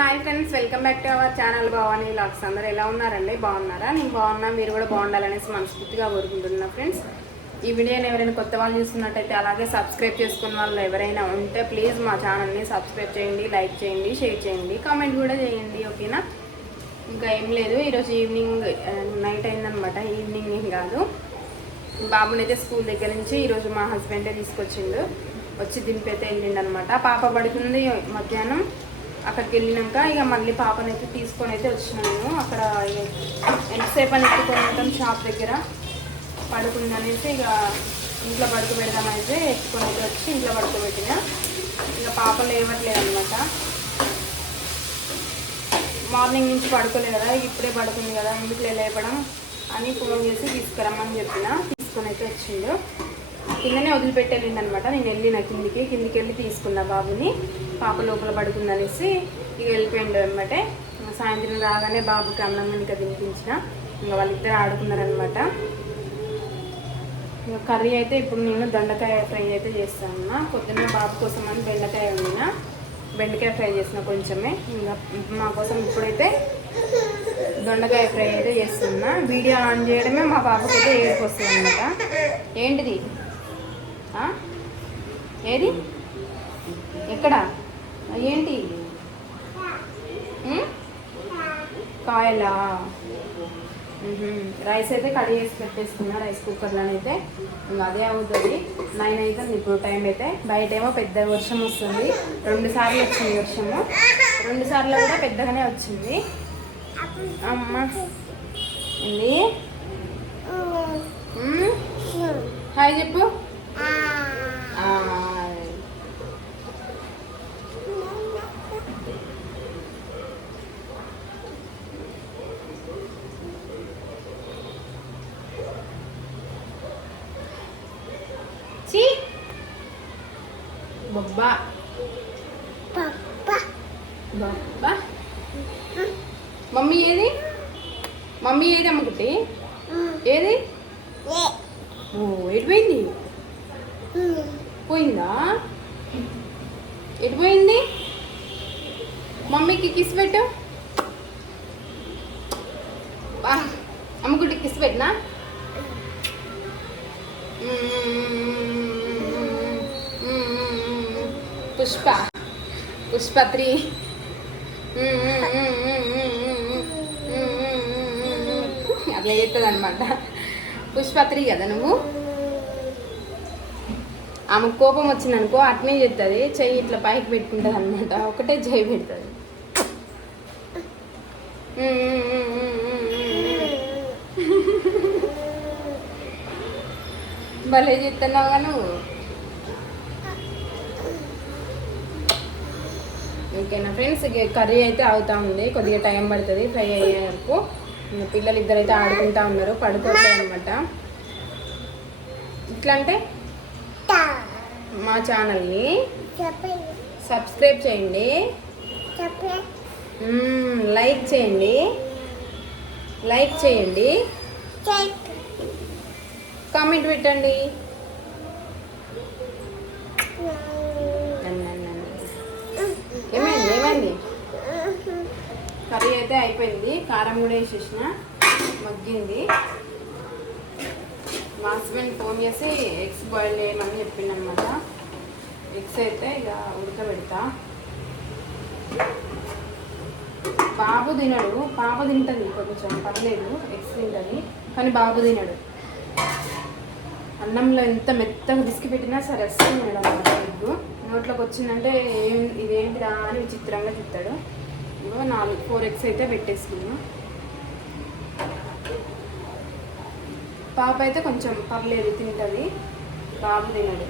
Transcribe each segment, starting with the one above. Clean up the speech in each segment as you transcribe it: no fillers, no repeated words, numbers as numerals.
Hi friends, welcome back to our channel Bhavani vlogs. అందరూ ఎలా ఉన్నారండి? బాగున్నారా? నేను బాగున్నా, మీరు కూడా బాగుండాలనేసి మనస్ఫూర్తిగా కోరుకుంటున్నా. ఫ్రెండ్స్, ఈ వీడియోని ఎవరైనా కొత్త వాళ్ళు చూస్తున్నట్టయితే అలాగే సబ్స్క్రైబ్ చేసుకున్న వాళ్ళు ఎవరైనా ఉంటే ప్లీజ్ మా ఛానల్ని సబ్స్క్రైబ్ చేయండి, లైక్ చేయండి, షేర్ చేయండి, కామెంట్ కూడా చేయండి. ఓకేనా? ఇంకా ఏం లేదు, ఈరోజు ఈవినింగ్ నైట్ అయిందనమాట. ఈవినింగ్ ఏం కాదు, బాబుని అయితే స్కూల్ దగ్గర నుంచి ఈరోజు మా హస్బెండే తీసుకొచ్చిండు. వచ్చి దింపైతే వెళ్ళిండు అనమాట. పాప పడుతుంది మధ్యాహ్నం. అక్కడికి వెళ్ళినాక ఇక మళ్ళీ పాపనైతే తీసుకొని అయితే వచ్చినాను. అక్కడ ఎంతసేపు అని ఎత్తుకొని ఉంటాం షాప్ దగ్గర, పడుకుందనేసి ఇక ఇంట్లో పడుకోబెడదామైతే ఎత్తుకొని అయితే వచ్చి ఇంట్లో పడుకోబెట్టిన. ఇక పాప లేవట్లేదు అనమాట. మార్నింగ్ నుంచి పడుకోలేదు కదా, ఇప్పుడే పడుకుంది కదా, ఎందుకు లేపడం అని ఫోన్ చేసి తీసుకురమ్మని చెప్పిన. తీసుకొని అయితే వచ్చిండు. కిందనే వదిలిపెట్టేళ్ళింది అనమాట. నేను వెళ్ళిన కిందికి వెళ్ళి తీసుకున్నా బాబుని. పాప లోపల పడుకుందనేసి ఇక వెళ్ళిపోయిండు అనమాట. సాయంత్రం రాగానే బాబుకి అన్నం ఇంకా తినిపించిన. ఇంకా వాళ్ళిద్దరు ఆడుకున్నారనమాట. ఇంకా కర్రీ అయితే ఇప్పుడు నేను దొండకాయ ఫ్రై అయితే చేస్తాను. పొద్దున్న బాబు కోసం అని బెండకాయ ఫ్రై చేసిన కొంచెమే. ఇంకా మా కోసం ఇప్పుడైతే దొండకాయ ఫ్రై అయితే చేస్తున్నా. వీడియో ఆన్ చేయడమే మా పాపకి అయితే ఏడుపు వస్తుంది అనమాట. ఏంటిది? ఏది? ఎక్కడ? ఏంటి? కాయలా? రైస్ అయితే కడిగి వేసి పెట్టేసుకున్నా రైస్ కుక్కర్లోనైతే. ఇంకా అదే అవుతుంది. 9 అవుతుంది ఇప్పుడు టైం అయితే. బయట ఏమో పెద్ద వర్షం వస్తుంది. 2 సార్లు వచ్చింది వర్షము. 2 సార్లు కూడా పెద్దగానే వచ్చింది. అమ్మ ఏంది? హాయ్ చెప్పు. బొబ్బా బొబ్బా. మమ్మీ ఏది? అమ్మకుట్టి ఏది? ఓ, ఎటు పోయింది? పోయిందా? ఎటు పోయింది? మమ్మీకి కిస్ పెట్టు. అమ్మకుట్టి కిస్ పెట్టినా? పుష్పత్రి అట్లా చేస్తుంది అనమాట. పుష్పత్రి కదా నువ్వు. ఆమె కోపం వచ్చిందనుకో అట్నే చేస్తుంది. చెయ్యి ఇట్లా పైకి పెట్టుకుంటుంది అనమాట. ఒకటే చెయ్యి పెడుతుంది. భలే చేస్తున్నావుగా నువ్వు. ఓకేనా ఫ్రెండ్స్, కర్రీ అయితే అవుతా ఉంది. కొద్దిగా టైం పడుతుంది ఫ్రై అయ్యే వరకు. పిల్లలు ఇద్దరైతే ఆడుకుంటా ఉన్నారు, పడుకోవట్లేదు అనమాట. ఇట్లా అంటే మా ఛానల్ని సబ్స్క్రైబ్ చేయండి, లైక్ చేయండి, కామెంట్ పెట్టండి. ఏమైంది? కర్రీ అయితే అయిపోయింది. కారం కూడా వేసేసిన, మగ్గింది. మా హస్బెండ్ ఫోన్ చేసి ఎగ్స్ బాయిల్ చేయమని చెప్పిండు అనమాట. ఎగ్స్ అయితే ఇక ఉడకబెడతా. బాబు తినడు, పాప తింటుంది కొంచెం పర్లేదు, ఎగ్స్ తింటుంది, కానీ బాబు తినడు. అన్నంలో ఎంత మెత్తగా బిస్కి పెట్టినా సరే అస్సలు తినడం అనమాట. ఎగ్గు నోట్లోకి వచ్చిందంటే ఇదేంటిదా అని విచిత్రంగా చూస్తాడు. ఇగో 4 ఎగ్స్ అయితే పెట్టేసుకున్నాను. పాప అయితే కొంచెం పర్లేదు తింటుంది, బాబు తినడు.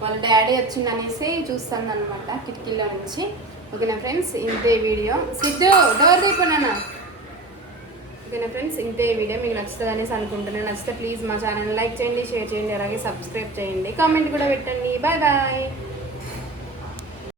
వాళ్ళ డాడీ వచ్చిందనేసి చూస్తాను అనమాట కిటికీలో నుంచి. ఓకేనా ఫ్రెండ్స్, ఇంతే వీడియో. సిద్ధు డోర్ తీపన్నానా? ఓకేనా ఫ్రెండ్స్, ఇంతే వీడియో మీకు నచ్చుతుంది అనేసి అనుకుంటున్నాను. నచ్చితే ప్లీజ్ మా ఛానల్ లైక్ చేయండి, షేర్ చేయండి, అలాగే సబ్స్క్రైబ్ చేయండి, కామెంట్ కూడా పెట్టండి. Bye bye.